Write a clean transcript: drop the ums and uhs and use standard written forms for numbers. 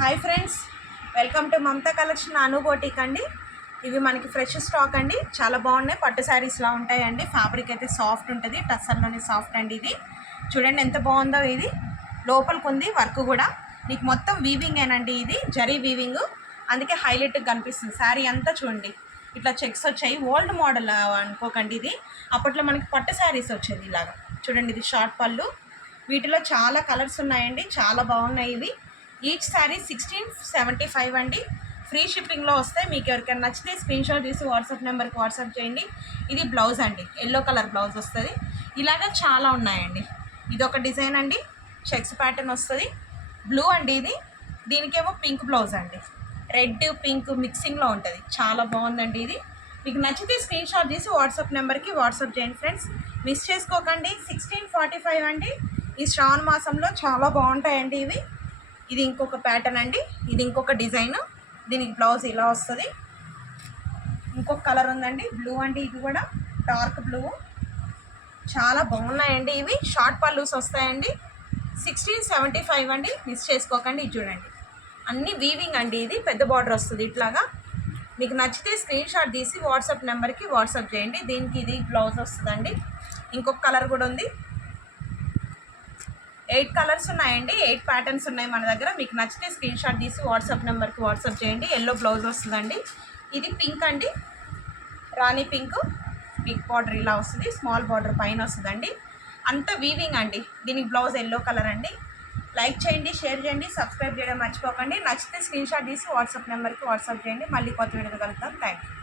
Hi friends, welcome to Mamata collection Anu boutique అండి. ఇవి మనకి ఫ్రెష్ స్టాక్ అండి. చాలా బాగున్నాయి. పట్టు శారీస్లా ఉంటాయండి. ఫ్యాబ్రిక్ అయితే సాఫ్ట్ ఉంటుంది. టస్సర్లోనే సాఫ్ట్ అండి. ఇది చూడండి ఎంత బాగుందో. ఇది లోపలికి ఉంది వర్క్ కూడా. నీకు మొత్తం వీవింగ్ ఏనండి. ఇది జరీ వీవింగ్, అందుకే హైలైట్గా కనిపిస్తుంది. శారీ అంతా చూడండి ఇట్లా చెక్స్ వచ్చాయి. ఓల్డ్ మోడల్ అనుకోకండి. ఇది అప్పట్లో మనకి పట్టు శారీస్ వచ్చేది ఇలాగా. చూడండి ఇది షార్ట్ పళ్ళు. వీటిలో చాలా కలర్స్ ఉన్నాయండి. చాలా బాగున్నాయి ఇవి. ఈచ్ శారీ 1675 అండి. ఫ్రీ షిప్పింగ్లో వస్తాయి. మీకు ఎవరికైనా నచ్చితే స్క్రీన్ షాట్ తీసి వాట్సాప్ నెంబర్కి వాట్సాప్ చేయండి. ఇది బ్లౌజ్ అండి, ఎల్లో కలర్ బ్లౌజ్ వస్తుంది. ఇలాగా చాలా ఉన్నాయండి. ఇది ఒక డిజైన్ అండి, చెక్స్ ప్యాటర్న్ వస్తుంది. బ్లూ అండి ఇది. దీనికేమో పింక్ బ్లౌజ్ అండి. రెడ్ పింక్ మిక్సింగ్లో ఉంటుంది. చాలా బాగుందండి ఇది. మీకు నచ్చితే స్క్రీన్ షాట్ తీసి వాట్సాప్ నెంబర్కి వాట్సాప్ చేయండి ఫ్రెండ్స్. మిస్ చేసుకోకండి. 1645 అండి. ఈ శ్రావణ మాసంలో చాలా బాగుంటాయండి ఇవి. ఇది ఇంకొక ప్యాటర్న్ అండి. ఇది ఇంకొక డిజైన్. దీనికి బ్లౌజ్ ఇలా వస్తుంది. ఇంకొక కలర్ ఉందండి, బ్లూ అండి. ఇది కూడా డార్క్ బ్లూ. చాలా బాగున్నాయండి ఇవి. షార్ట్ పల్లూస్ వస్తాయండి. 1675 అండి. మిస్ చేసుకోకండి. ఇది చూడండి అన్నీ వీవింగ్ అండి. ఇది పెద్ద బార్డర్ వస్తుంది ఇట్లాగా. మీకు నచ్చితే స్క్రీన్ షాట్ తీసి వాట్సాప్ నెంబర్కి వాట్సాప్ చేయండి. దీనికి ఇది బ్లౌజ్ వస్తుందండి. ఇంకొక కలర్ కూడా ఉంది. 8 కలర్స్ ఉన్నాయండి. 8 ప్యాటర్న్స్ ఉన్నాయి మన దగ్గర. మీకు నచ్చితే స్క్రీన్ షాట్ తీసి వాట్సాప్ నెంబర్కి వాట్సాప్ చేయండి. ఎల్లో బ్లౌజ్ వస్తుందండి. ఇది పింక్ అండి, రాణి పింక్. బిగ్ బార్డర్ ఇలా వస్తుంది, స్మాల్ బార్డర్ పైన వస్తుందండి. అంతా వీవింగ్ అండి. దీనికి బ్లౌజ్ ఎల్లో కలర్ అండి. లైక్ చేయండి, షేర్ చేయండి, సబ్స్క్రైబ్ చేయడం మర్చిపోకండి. నచ్చితే స్క్రీన్ షాట్ తీసి వాట్సాప్ నెంబర్కి వాట్సాప్ చేయండి. మళ్ళీ కొత్త వీడియో కలుద్దాం. Thank you.